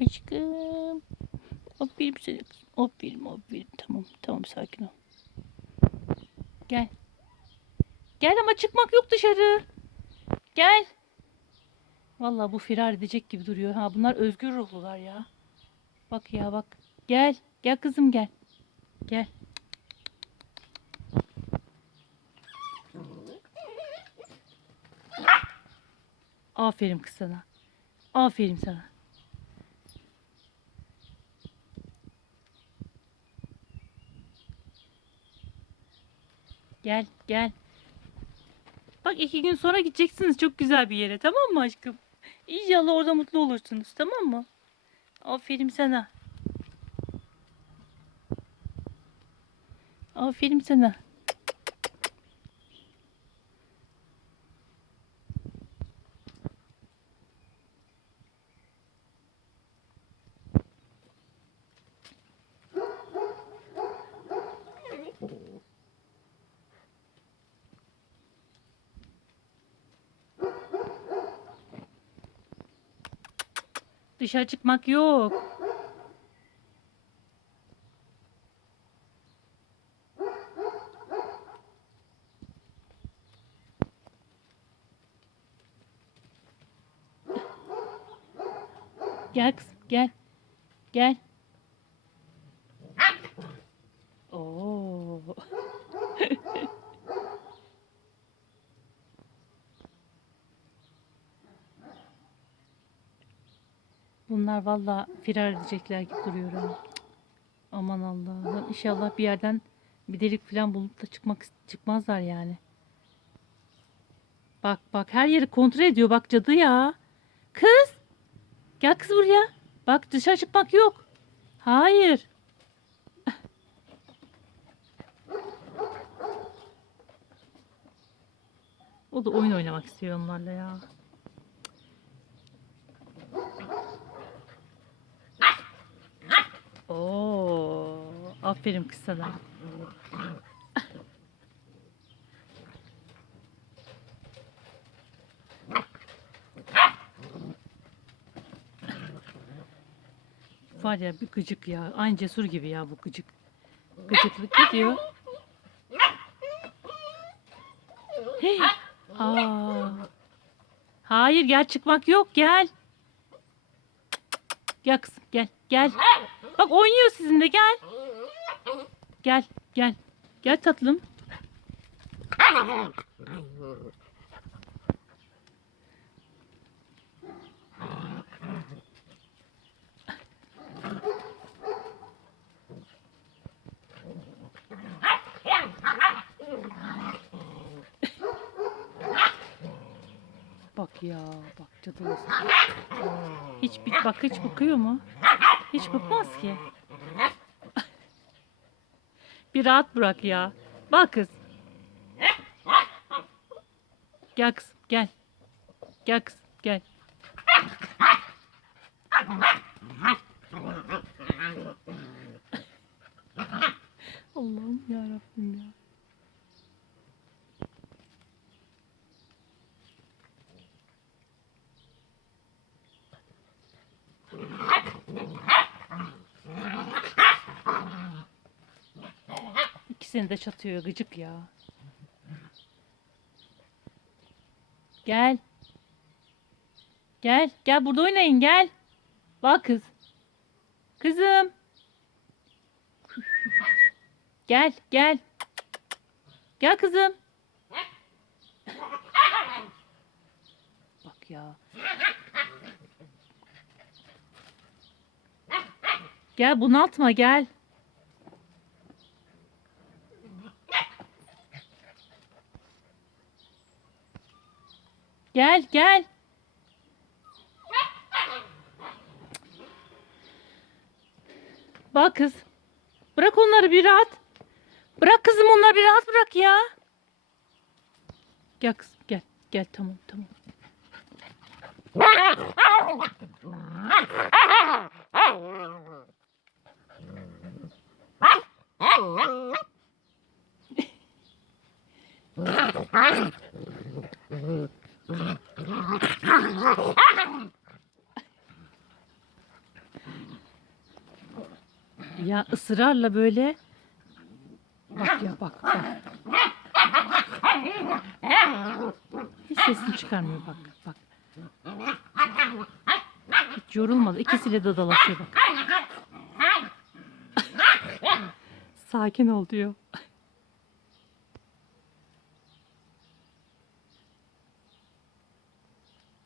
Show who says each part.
Speaker 1: Aşkım. Aferin sana kızım. Aferin aferin. Tamam tamam sakin ol. Gel. Gel ama çıkmak yok dışarı. Gel. Vallahi bu firar edecek gibi duruyor. Ha bunlar özgür ruhlular ya. Bak ya bak. Gel. Gel kızım gel. Gel. Aferin kız sana. Aferin sana. Gel gel. Bak iki gün sonra gideceksiniz çok güzel bir yere tamam mı aşkım? İnşallah orada mutlu olursunuz tamam mı? Aferin sana. Aferin sana. Dışarı çıkmak yok. Gel kızım gel. Gel. Bunlar valla firar edecekler gibi duruyor. Aman Allah'ım. İnşallah bir yerden bir delik falan bulup da çıkmak çıkmazlar yani. Bak bak her yeri kontrol ediyor bak cadı ya. Kız. Gel kız buraya. Bak dışarı çıkmak yok. Hayır. O da oyun oynamak istiyor onlarla ya. Aferin kız sana. Var ya bir gıcık ya. Aynı cesur gibi ya bu gıcık. Gıcıklık gidiyor. Hey. Aa. Hayır gel çıkmak yok gel. Gel kızım gel gel. Bak oynuyor sizinle gel. Gel gel. Gel tatlım. Bak ya bak cadılısı. Hiç bak hiç bakıyor mu? Hiç bakmaz ki. Bir rahat bırak ya. Bak kız. Gel kız gel. Gel kız gel. Allah'ım ya Rabbim ya. İkisini de çatıyor gıcık ya. Gel. Gel. Gel burada oynayın gel. Bak kız. Kızım. Gel gel. Gel kızım. Bak ya. Gel bunaltma gel. Gel gel. Bak kız. Bırak onları bir rahat. Bırak kızım onları bir rahat bırak ya. Gel kızım gel. Gel tamam tamam. Ya ısrarla böyle. Bak ya bak bak. Hiç sesini çıkarmıyor bak bak. Hiç yorulmadı. İkisiyle de dalaşıyor bak. Sakin ol diyor.